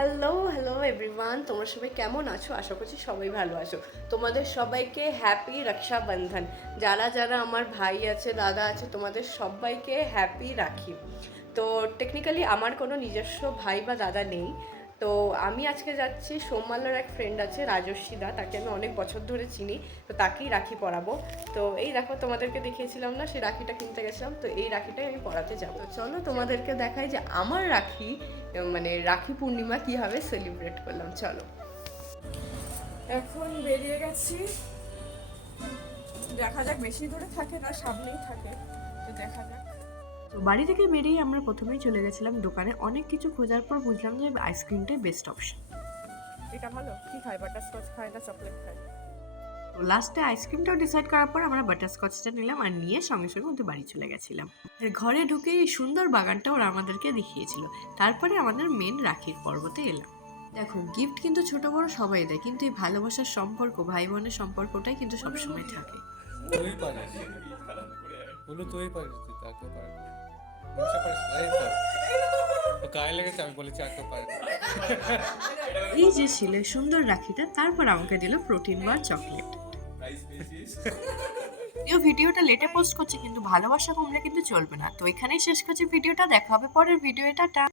Hello hello everyone, তোমরা সবাই কেমন আছো? আশা করছি সবাই ভালো আছো। তোমাদের সবাইকে হ্যাপি রক্ষাবন্ধন। যারা যারা আমার ভাই আছে, দাদা আছে, তোমাদের সবাইকে হ্যাপি রাখি। তো টেকনিক্যালি আমার কোনো নিজস্ব ভাই বা দাদা নেই। তো আমি আজকে যাচ্ছি, সোমমালার এক ফ্রেন্ড আছে রাজস্বী দা, তাকে আমি অনেক বছর ধরে চিনি, তো তাকেই রাখি পরাবো। তো এই দেখো, তোমাদেরকে দেখিয়েছিলাম না সেই রাখিটা কিনতে গেছিলাম, তো এই রাখিটাই আমি পরাতে যাবো। চলো তোমাদেরকে দেখাই যে আমার রাখি, মানে রাখি পূর্ণিমা কীভাবে সেলিব্রেট করলাম। চলো, এখন বেরিয়ে গেছি, দেখা যাক, বেশি দূরে থাকে না, সামনেই থাকে, তো দেখা যাক। তো বাড়ি থেকে বেরিয়ে আমরা প্রথমেই চলে গেছিলাম দোকানে। অনেক কিছু খোঁজার পর বুঝলাম যে আইসক্রিমটাই বেস্ট অপশন। এটা ভালো, কি খায়, বাটারস্কচ খায় না চকলেট খায়? তো লাস্টে আইসক্রিমটাও ডিসাইড করার পর আমরা বাটারস্কচটা নিলাম আর নিয়ে সঙ্গে সঙ্গে ওদের বাড়ি চলে গেছিলাম। আর ঘরে ঢুকে এই সুন্দর বাগানটা ওরা আমাদেরকে দেখিয়েছিল। তারপরে আমাদের মেন রাখির পর্বতে এলাম। দেখো, গিফট কিন্তু ছোট বড় সবাই দেয়, কিন্তু এই ভালোবাসার সম্পর্ক, ভাই বোনের সম্পর্কটাই কিন্তু সবসময় থাকে। তুই পারিস, বলো তুই পারিস, তুই তাকে পারিস, মনসা পারিস, এই কর তো গায়ে লেগেছে, আমি বলেছি আঁকতে পারিস। এই যে ছিল সুন্দর রাখিটা, তারপর আমাকে দিল প্রোটিন বার চকলেট। এই ভিডিওটা লেটে পোস্ট করছি, কিন্তু ভালোবাসা কমলে কিন্তু চলবে না। তো এখানেই শেষ করছি ভিডিওটা, দেখা হবে পরের ভিডিও। টাটা।